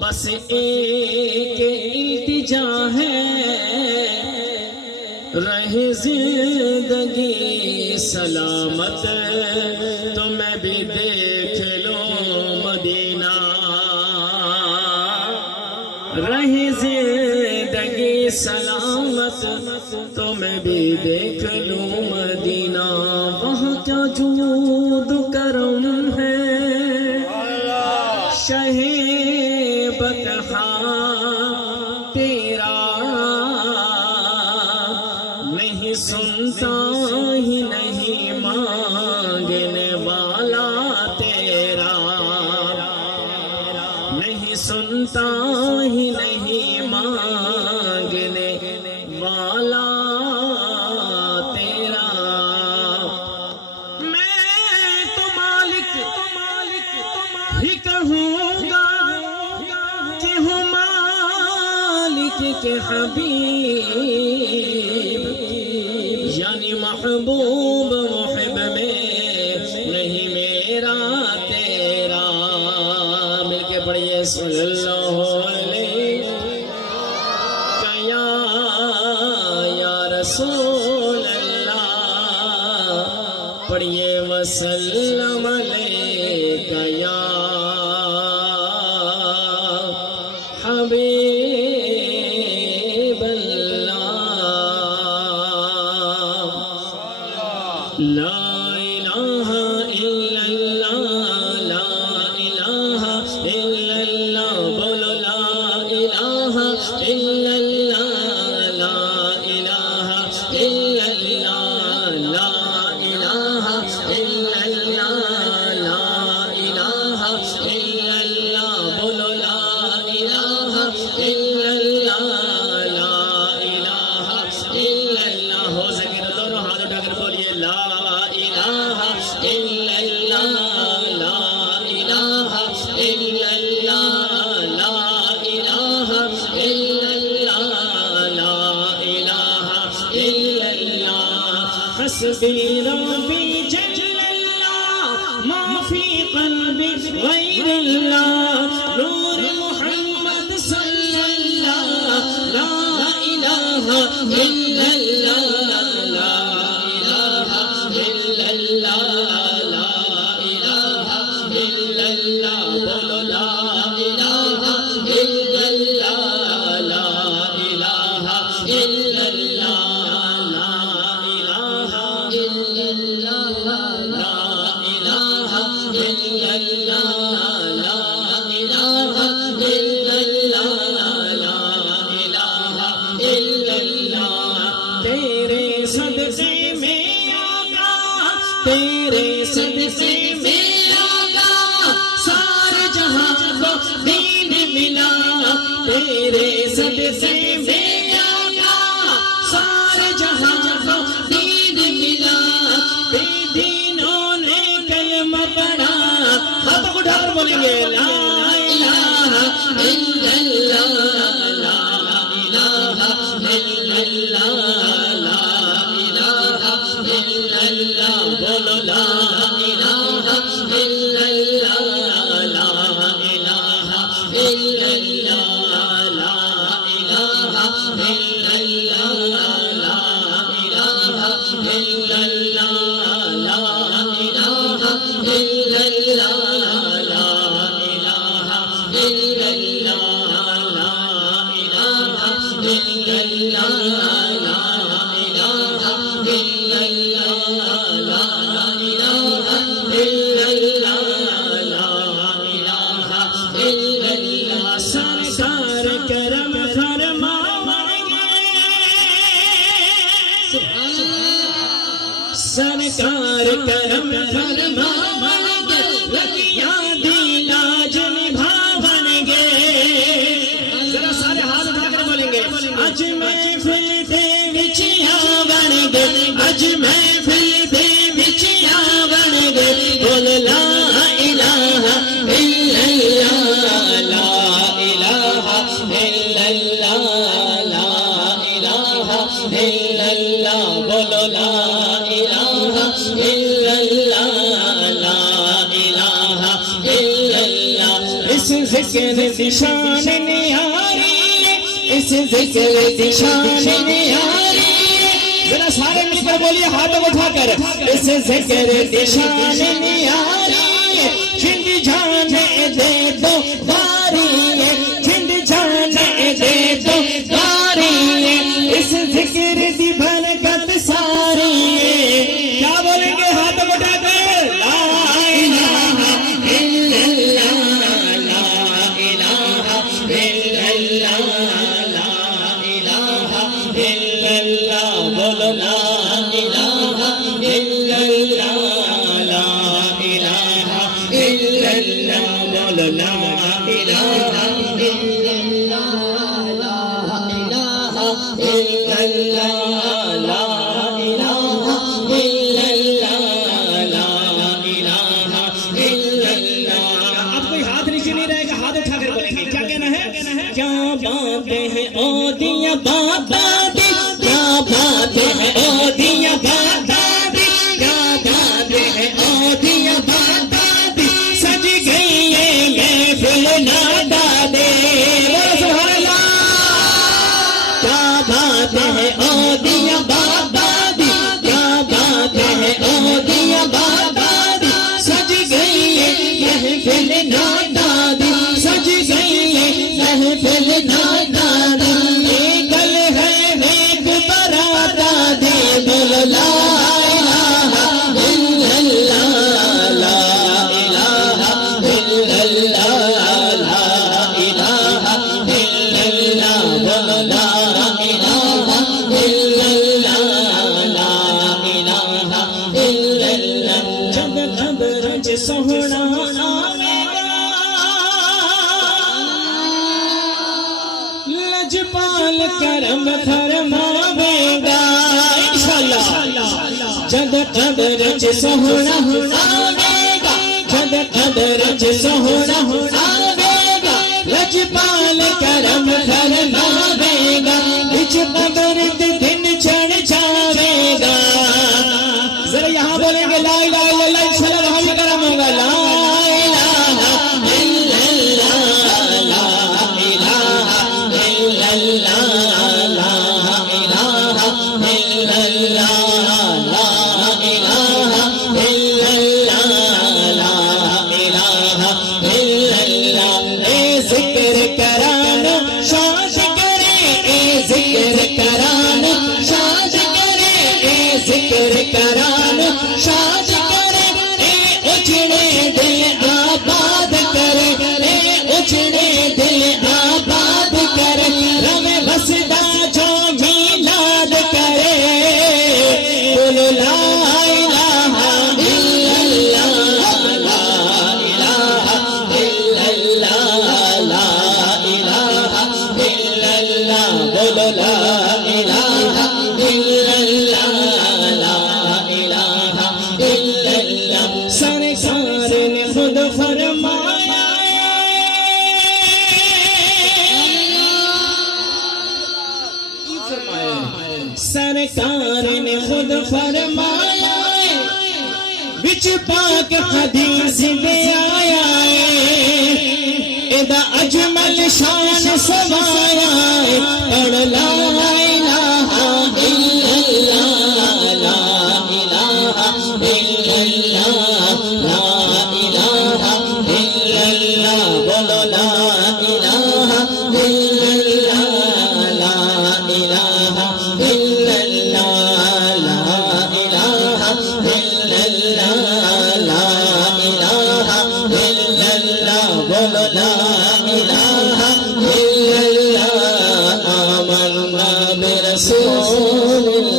بس ایک التجا ہے، رہے زندگی سلامت تو میں بھی دیکھ لوں مدینہ، رہے زندگی سلامت تو میں بھی دیکھ لوں مدینہ۔ وہاں کیا جود کرم ہے شہ بطحا تیرا، نہیں سنتا ہی نہیں مانگنے والا تیرا، نہیں سنتا ہی نہیں مانگنے والا تیرا۔ میں تو مالک ہی کہوں گا کہ ہوں مالک کے حبیب، یعنی محبوب محب میں نہیں میرا تیرا۔ مل کے پڑھیے صلی اللہ علیہ یا رسول اللہ، پڑھیے وسلم علیک یا حبیب اللہ۔ لا الہ الا اللہ، لا الہ الا اللہ، بولو لا الہ الا اللہ، لا الہ الا اللہ، لا الہ الا اللہ، لا الہ الا اللہ، بولو لا الہ الا اللہ، لا الہ الا اللہ۔ ہو سکے تو دونوں ہاتھ اٹھا کر بولیے لا الہ الا اللہ، لا الہ الا اللہ، لا الہ الا اللہ، لا الہ الا اللہ۔ حسبی ربی جل اللہ، ما فی قلبی غیر اللہ، نور محمد صلی اللہ، لا الہ الا اللہ، لا الہ الا اللہ، لا الہ الا اللہ، بولو لا الہ الا اللہ، لا الہ الا اللہ، لا الہ الا اللہ، لا الہ الا اللہ، لا الہ الا اللہ، لا الہ الا اللہ۔ تیرے صدقے میں آقا، تیرے صدقے میں آقا، سارے جہاں کو دین ملا، تیرے صدقے میں آقا، سارے جہاں کو دین ملا، بے دینوں نے کلمہ پڑھا۔ ہاتھوں کو اٹھا کر بولیں گے لا الہ الا اللہ، لا الہ الا اللہ، لا الہ الا اللہ، بولو لا الہ الا اللہ، لا الہ الا اللہ، لا الہ الا اللہ، لا الہ الا اللہ، لا الہ الا اللہ، لا الہ الا اللہ، لا الہ الا اللہ، لا الہ الا اللہ، لا الہ الا اللہ، لا الہ الا اللہ۔ سرکار کرم فرمائیں گے، سرکار کرم فرمائیں گے، لگیاں دی لاج نبھاون گے۔ ذرا سارے ہاتھ اٹھا کر بولیں گے اج محفل دے وچ آون گے، اج محفل دے وچ آون گے، بول لا الہ الا اللہ، لا الہ الا اللہ، لا الہ الا اللہ، بولو لا الہ الا اللہ، لا ذکر کی شان نیاری ہے، اس ذکر کی شان نیاری ہے، ذرا سارے مل کر بولیے ہاتھوں اٹھا کر، اس ذکر کی شان نیاری ہے، جند جانے دے دو باری ہے، جند جانے دے دو باری ہے، اس ذکر کی برکت ساری ہے، کیا بولیں گے ہاتھوں اٹھا کر؟ لا الہ الا اللہ، لا الہ الا اللہ، لا الہ الا اللہ، بولو لا الہ الا اللہ، لا الہ الا اللہ، بولو لا الہ الا اللہ، لا الہ الا اللہ، لا الہ الا اللہ، لا الہ الا اللہ۔ اب کوئی ہاتھ نیچے نہیں رہے گا، ہاتھ اٹھا کر بولیں گے، کیا کہنا ہے؟ کیا باتیں ہیں او دیاں باتاں دی، کیا باتیں ہیں او دیاں باتاں دی، کیا باتیں ہیں او دیاں باتاں دی، سج گئی ہے محفل نادا دے، بولو سبحان اللہ۔ کیا باتیں ہیں او دیاں باتاں دی، کیا باتیں ہیں او دیاں باتاں دی، سج گئی ہے محفل نادا دی، سج گئی ہے محفل نادا دی، ایکل ہے ایک براتا دے، بولو لا الہ الا اللہ، لا الہ الا اللہ، لا الہ الا اللہ، بولو لا الہ الا اللہ، لا الہ الا اللہ۔ جب قبر چ سوہنا آوے گا، لجپال کرم فرماوے گا، انشاءاللہ۔ جب قبر چ سوہنا آوے گا، جب قبر چ سوہنا آوے گا، لجپال کرم فرماوے گا، بچ قبر دے دن چڑھ جاوے گا۔ ذرا یہاں بولیں گے لا الہ الا اللہ، انشاءاللہ وہاں بھی کرم ہوگا، لا الہ الا اللہ، لا الہ الا اللہ، لا الہ الا اللہ، لا الہ الا اللہ، لا الہ الا اللہ۔ اے ذکر کرانو شاد کرے، اے ذکر کرانو شاد کرے، اے ذکر کرانو شاد کرے، اے اجڑے دل آباد کرے، اے اجڑے دل آباد کرے، روے وسدا جو میلاد کرے، بولو لا الہ الا اللہ، لا الہ الا اللہ، لا الہ الا اللہ، بولو لا الہ الا اللہ، لا الہ الا اللہ۔ سرکار نے خود فرمایا سرکار نے خود فرمایا وچ پاک حدیث دے آیا ادا اجمل شان سوایا پڑھ لا الہ الا اللہ، لا الہ الا اللہ، لا الہ الا اللہ، بولو لا الہ الا اللہ، لا الہ الا اللہ، لا الہ الا اللہ، لا الہ الا اللہ، بولو لا الہ الا اللہ۔ آمنا برسول